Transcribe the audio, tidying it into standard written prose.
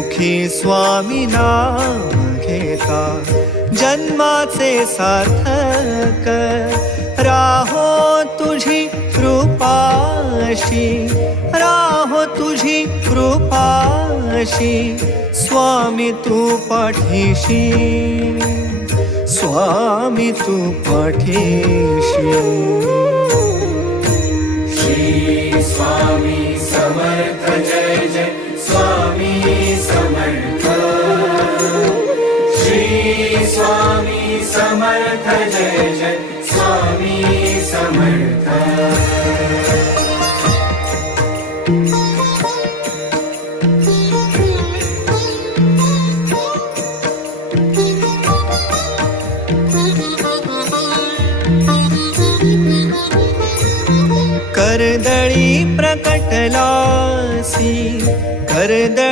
मुखी स्वामी नाम घेता जन्माचे सार्थक राहो तुझी कृपाशी, राहो तुझी कृपाशी स्वामी तू पाठीशी, स्वामी तू पाठीशी. श्री स्वामी समर्थ जय जय स्वामी समर्थ. श्री स्वामी समर्थ जय जय स्वामी समर्थ. कर्दळी प्रकटलासी, कर्दळी